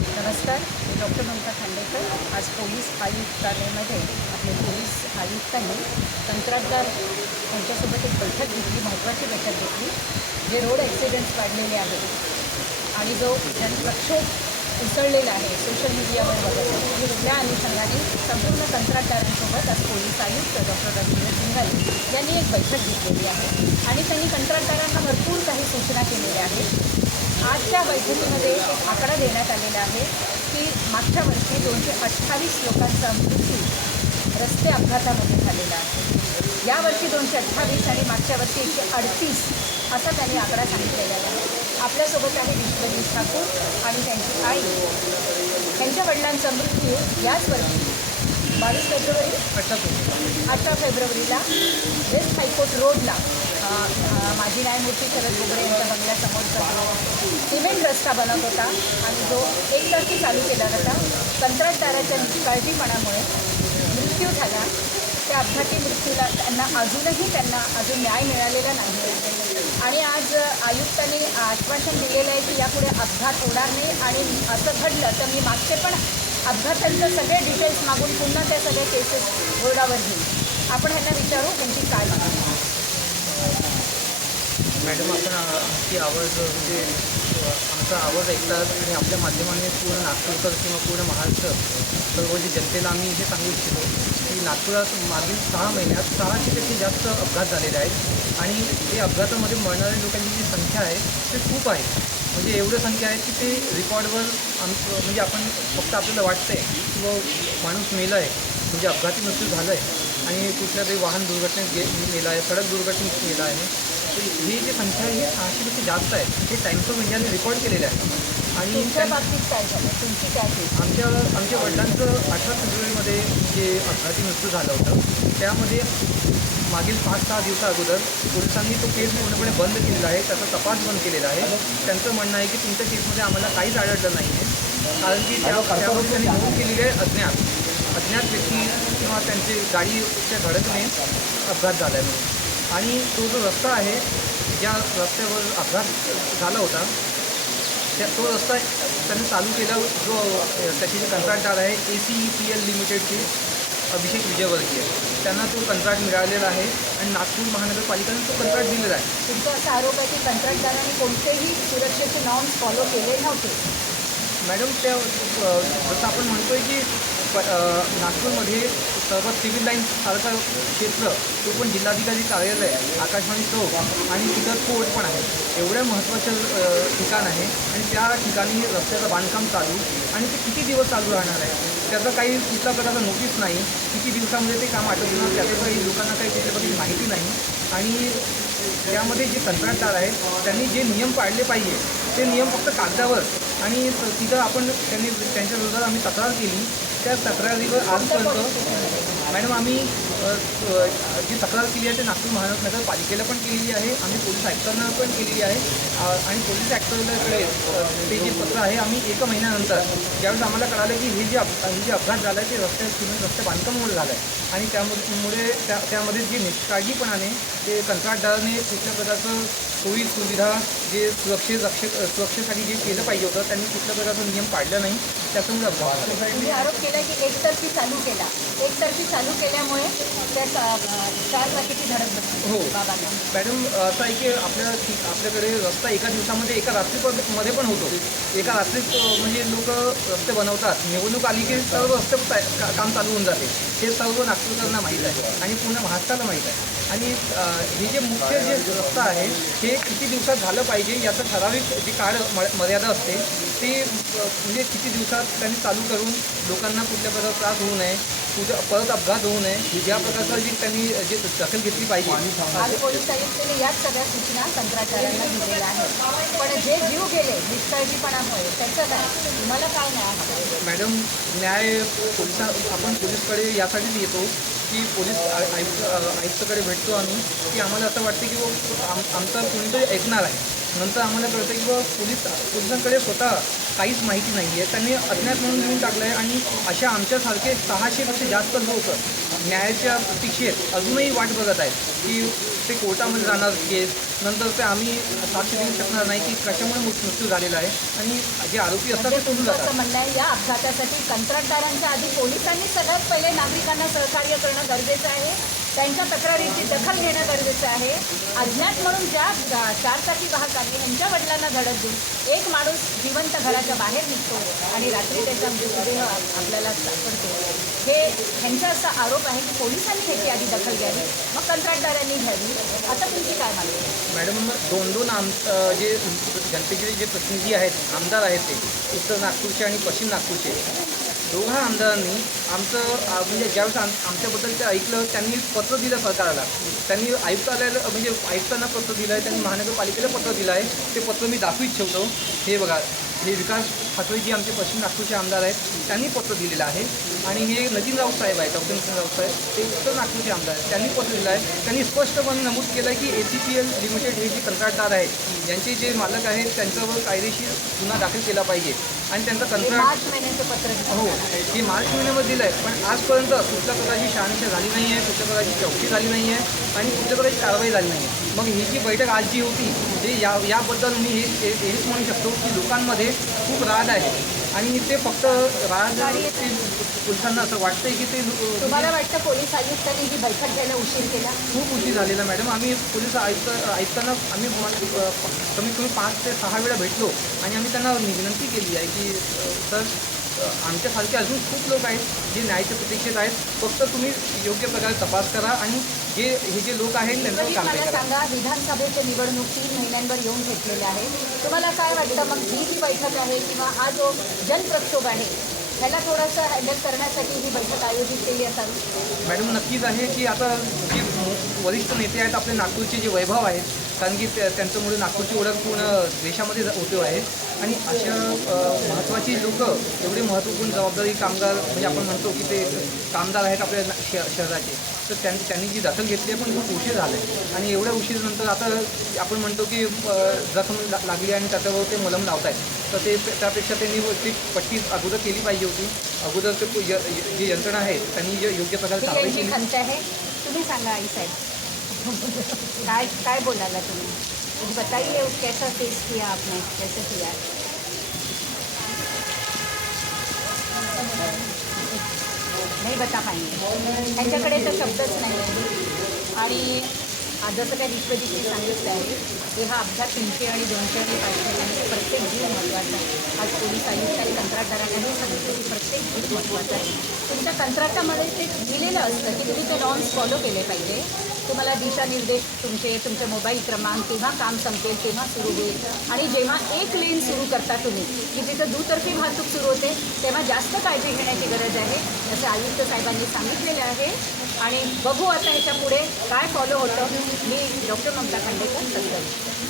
नमस्कार मी डॉक्टर ममता खांडेकर. आज पोलीस आयुक्तालयामध्ये आपले पोलीस आयुक्तांनी कंत्राटदार यांच्यासोबत एक बैठक घेतली महत्त्वाची बैठक घेतली. जे रोड ॲक्सिडेंट्स वाढलेले आहेत आणि जो जनप्रक्षोभ उसळलेला आहे सोशल मीडियावर वगैरे त्या अनुषंगाने संपूर्ण कंत्राटदारांसोबत आज पोलीस आयुक्त डॉक्टर रवींद्र सिंघल यांनी एक बैठक घेतलेली आहे. आणि त्यांनी कंत्राटदारांना भरपूर काही सूचना केलेल्या आहेत. आजच्या बैठकीमध्ये एक आकडा देण्यात आलेला आहे की मागच्या वर्षी दोनशे अठ्ठावीस लोकांचा मृत्यू रस्ते अपघातामध्ये झालेला आहे. यावर्षी दोनशे अठ्ठावीस आणि मागच्या वर्षी एकशे अडतीस असा त्यांनी आकडा सांगितलेला आहे. आपल्यासोबत आहे विश्वजीत ठाकूर आणि त्यांची आई. त्यांच्या वडिलांचा मृत्यू याच वर्षी बावीस फेब्रुवारी अठरा फेब्रुवारीला वेस्ट हायकोर्ट रोडला माजी न्यायमूर्ती शरद बोबडे यांच्या बंगल्यासमोरचा जो सिमेंट रस्ता बनत होता आणि जो एकतर्फी चालू केला होता कंत्राटदाराच्या निष्काळजीपणामुळे मृत्यू झाला. त्या अपघाती मृत्यूला त्यांना अजूनही त्यांना अजून न्याय मिळालेला नाही. आणि आज आयुक्तांनी आश्वासन दिलेलं आहे की यापुढे अपघात होणार नाही आणि असं घडलं तर मी मागचे पण अपघातांचं सगळे डिटेल्स मागून पुन्हा त्या सगळ्या केसेस बोर्डावर घेऊ. आपण ह्यांना विचारू त्यांची काय मागणी मॅडम आपण ती आमची आवाज म्हणजे आमचा आवाज ऐकतात आणि आपल्या माध्यमाने पूर्ण नागपूरकर किंवा पूर्ण महाराष्ट्र सर्व जे जनतेला आम्ही हे सांगू इच्छितो की नागपुरात मागील सहा महिन्यात सहाशेपेक्षा जास्त अपघात झालेले आहेत. आणि ते अपघातामध्ये मरणाऱ्या लोकांची जी संख्या आहे ते खूप आहे. म्हणजे एवढं संख्या आहे की ते रेकॉर्डवर आम म्हणजे आपण फक्त आपल्याला वाटतं आहे की बुवा माणूस मेला आहे म्हणजे अपघाती मृत्यू झाला आहे आणि कुठल्या तरी वाहन दुर्घटनेत गे मेला आहे सडक दुर्घटनेत मेला आहे. तर ही जी संख्या आहे ही सहाशेपेक्षा जास्त आहे. हे टाइम्स ऑफ इंडियाने रेकॉर्ड केलेलं आहे. आणि तुमच्या त्यां- बाबतीत काय झालं? तुमची काय आमच्या आमच्या वडिलांचं अठरा फेब्रुवारीमध्ये जे अपघाती मृत्यू झालं होतं त्यामध्ये मागील पाच सहा दिवसा अगोदर पोलिसांनी तो केस पूर्णपणे बंद केलेला आहे त्याचा तपास बंद केलेला आहे. त्यांचं म्हणणं आहे की तुमच्या केसमध्ये आम्हाला काहीच आढळलं नाही आहे. कारण की त्या त्यामध्ये त्यांनी नोंद केलेली आहे अज्ञात. अज्ञात व्यक्ती किंवा त्यांची गाडीच्या धडकने अपघात झाला आहे आणि तो जो रस्ता आहे ज्या रस्त्यावर अपघात झाला होता त्या तो रस्ता त्यांनी चालू केला जो त्याची त्याचे जे कंत्राटदार आहे A C E P L लिमिटेडची Abhishek Vijayvargiya. त्यांना तो कंत्राट मिळालेला आहे आणि नागपूर महानगरपालिकेने तो कंत्राट दिलेला आहे. तुमचा असा आरोप आहे की कंत्राटदारांनी कोणतेही सुरक्षेचे नॉर्म्स फॉलो केले नव्हते. मॅडम त्या जसं आपण म्हणतो आहे की नागपूरमध्ये सर्व सिव्हिल लाईन सारखं क्षेत्र तो पण जिल्हाधिकारी कार्यालय आकाशवाणी चौक आणि तिथं कोर्ट पण आहे. एवढ्या महत्त्वाचं ठिकाण आहे आणि त्या ठिकाणी रस्त्याचं बांधकाम चालू आणि ते किती दिवस चालू राहणार आहे? त्याचं काही कुठल्या प्रकारचा नोटीस नाही. किती दिवसामध्ये ते काम आटवणार त्याचं काही लोकांना काही त्याच्याबद्दल माहिती नाही. आणि त्यामध्ये जे कंत्राटदार आहेत त्यांनी जे नियम पाळले पाहिजे ते नियम फक्त कागदावर आणि तिथं आपण त्यांनी त्यांच्या विरोधात आम्ही तक्रार केली. त्या तक्रारीवर आजपर्यंत मॅडम आम्ही जी तक्रार केली आहे ते नागपूर महानगरपालिकेला पण केलेली आहे. आम्ही पोलीस आयुक्तांना पण केलेली आहे. आणि पोलीस आयुक्तांकडे ते जे पत्र आहे आम्ही एक महिन्यानंतर ज्यावेळेस आम्हाला कळालं की हे जे अप हे जे अपघात झाला आहे ते रस्ते सिमेंट रस्ते बांधकामामुळे झालं आहे आणि त्यामुळे त्या त्यामध्ये जे निष्काळजीपणाने ते कंत्राटदाराने कुठल्या प्रकारचं सोयी सुविधा जे सुरक्षे रक्षे सुरक्षेसाठी जे केलं पाहिजे होतं त्यांनी कुठल्या प्रकारचा नियम पाळला नाही. झाला तुम्ही आरोप केला की एकतर्फी चालू केला. एकतर्फी चालू केल्यामुळे त्या चार चाकीची धडक बसली? हो. बाबांना. मॅडम असं आहे की आपल्या आपल्याकडे रस्ता एका दिवसामध्ये एका रात्रीमध्ये पण होतो. एका रात्रीत म्हणजे लोक रस्ते बनवतात. निवडणूक आली की सर्व रस्ते काम चालू होऊन जाते. हे सर्व नागपूरकरांना माहीत आहे आणि पूर्ण महाराष्ट्राला माहीत आहे. आणि हे जे मुख्य जे रस्ता आहे हे किती दिवसात झालं पाहिजे याचं ठराविक जी काळ मर्यादा असते ती म्हणजे किती दिवसात त्यांनी चालू करून लोकांना कुठल्या प्रकारचा त्रास होऊ नये कुठे परत अपघात होऊ नये या प्रकारचं जी त्यांनी जे दखल घेतली पाहिजे. आज पोलीस आयुक्तांनी याच सगळ्या सूचना कंत्राटदारांना दिलेल्या आहेत. पण जे जीव गेले निष्काळजीपणामुळे त्याचं काय तुम्हाला काय आहे? मॅडम न्याय पोलिसा आपण पोलीसकडे यासाठीच येतो की पोलीस आयुक्त आयुक्ताकडे भेटतो आम्ही की आम्हाला असं वाटतं की आम आमचं कोणीतरी ऐकणार आहे. नंतर आम्हाला कळतं की बुवा पोलीस पोलिसांकडे स्वतः काहीच माहिती नाही आहे. त्यांनी अज्ञात म्हणून घेऊन टाकलं आहे आणि अशा आमच्यासारखे सहाशेपेक्षा जास्त लोक न्यायाच्या प्रतीक्षेत अजूनही वाट बघत आहेत की ते कोर्टामध्ये जाणार केस नंतर ते आम्ही साक्ष देऊ शकणार नाही की कशामुळे मृत्यू झालेला आहे. आणि जे आरोपी असतात ते सोडून जातात. असं म्हणणं आहे या अपघातासाठी कंत्राटदारांच्या आधी पोलिसांनी सगळ्यात पहिले नागरिकांना सहकार्य करणं गरजेचं आहे. त्यांच्या तक्रारीची दखल घेणं गरजेचं आहे. अज्ञात म्हणून ज्या गा- चारचाकी वाहकांनी त्यांच्या वडिलांना धडक देऊन एक माणूस जिवंत घराच्या बाहेर निघतो आणि रात्री त्याचा मृतदेह आपल्याला सापडतो. हे ह्यांचा असा आरोप आहे की पोलिसांनी ह्याची आधी दखल घ्यावी मग कंत्राटदारांनी घ्यावी. आता तुमची काय मागणी मॅडम दोन दोन आम जे जनतेचे जे प्रतिनिधी आहेत आमदार आहेत ते उत्तर नागपूरचे आणि पश्चिम नागपूरचे दोघा आमदारांनी आमचं म्हणजे ज्यावेळेस आम आमच्याबद्दल ते ऐकलं त्यांनी पत्र दिलं सरकारला. त्यांनी आयुक्तालयाला म्हणजे आयुक्तांना पत्र दिलं आहे त्यांनी महानगरपालिकेला पत्र दिलं आहे ते पत्र मी दाखवू इच्छितो. हे बघा हे विकास ठाकरे जी आमचे पश्चिम नागपूरचे आमदार आहेत त्यांनी पत्र दिलेलं आहे. आणि हे नजीन राऊत साहेब आहेत डॉक्टर नितीन राऊत साहेब ते उत्तर नागपूरचे आमदार आहेत. त्यांनी पत्र दिलं आहे. त्यांनी स्पष्टपणे नमूद केलं आहे की A C P L limited हे जे कंत्राटदार आहेत यांचे जे मालक आहेत त्यांच्यावर कायदेशीर गुन्हा दाखल केला पाहिजे. आणि त्यांचा हे कंत्राट महिन्याचं पत्र हो हे मार्च महिन्यामध्ये दिलं आहे. पण आजपर्यंत कुठल्या प्रकारची शहानिशा झाली नाही आहे कुठल्या प्रकारची चौकशी झाली नाही आहे आणि कुठल्या प्रकारची कारवाई झाली नाही आहे मग ही जी बैठक आज जी होती ते या याबद्दल मी हे हे- हेच म्हणू शकतो की लोकांमध्ये खूप राग आहे. आणि ते फक्त पोलिसांना असं वाटतंय की ते तुम्हाला वाटतं पोलीस आयुक्तांनी ही बैठक घ्यायला उशीर केला? खूप उशीर झालेला मॅडम. आम्ही पोलीस आयुक्त आयुक्तांना आम्ही कमीत कमी पाच ते सहा वेळा भेटलो आणि आम्ही त्यांना विनंती केली आहे की सर आमच्यासारखे अजून खूप लोक आहेत जे न्यायाच्या प्रतीक्षेत आहेत. फक्त तुम्ही योग्य प्रकारे तपास करा आणि जे हे जे लोक आहेत तुम्ही कारवाई मला सांगा विधानसभेचे निवडणूक तीन महिन्यांवर येऊन घेतलेले आहे. तुम्हाला काय वाटतं मग ही जी बैठक आहे किंवा हा जो जनप्रक्षोभ आहे ह्याला थोडंसं हँडल करण्यासाठी ही बैठक आयोजित केली असावी? मॅडम नक्कीच आहे की आता जे वरिष्ठ नेते आहेत आपले नागपूरचे जे वैभव आहेत कारण की त्या- त्यांच्यामुळे नागपूरची ओळख पूर्ण देशामध्ये होते आहे. आणि अशा महत्त्वाची लोक एवढे महत्त्वपूर्ण जबाबदारी कामगार म्हणजे आपण म्हणतो की ते कामदार आहेत आपल्या शह शहराचे. तर त्यां त्यांनी जी दखल घेतली आहे पण खूप उशीर झाला आहे. आणि एवढ्या उशीरनंतर आता आपण म्हणतो की जखम लागली आणि त्याच्यावर ते मलम लावत आहेत तर ते त्यापेक्षा त्यांनी ती पट्टी अगोदर केली पाहिजे होती. अगोदर ते जी यंत्रणा आहे त्यांनी योग्य प्रकारे केली. तुम्ही सांगा आई साहेब. काय काय बोलायला तुम्ही? कुछ बताइए कैसा फेस किया आपने? कैसे किया? नाही बता पाहिजे त्यांच्याकडे तर शब्दच नाही आहे. आणि आजचं जसं काय विश्वजितने सांगितलं आहे की हा अपघात तीनशे आणि दोनशे आणि पाचशे आणि प्रत्येक जीव महत्त्वाचा आहे. आज पोलीस आयुक्त आणि कंत्राटदारांनाही सांगितलं की प्रत्येक जीव महत्त्वाचा आहे. तुमच्या कंत्राटामध्ये ते दिलेलं असतं की तुम्ही ते नॉर्म्स फॉलो केले पाहिजे. तुम्हाला दिशानिर्देश तुमचे तुमचे मोबाईल क्रमांक किंवा काम संपेल तेव्हा सुरू होईल. आणि जेव्हा एक लेन सुरू करता तुम्ही की जिथं दुतर्फी वाहतूक सुरू होते तेव्हा जास्त काळजी घेण्याची गरज आहे असं आयुक्त साहेबांनी सांगितलेलं आहे. आणि बघू आता ह्याच्या पुढे काय फॉलो होतं. मी डॉक्टर ममता खांडेकर सत्तर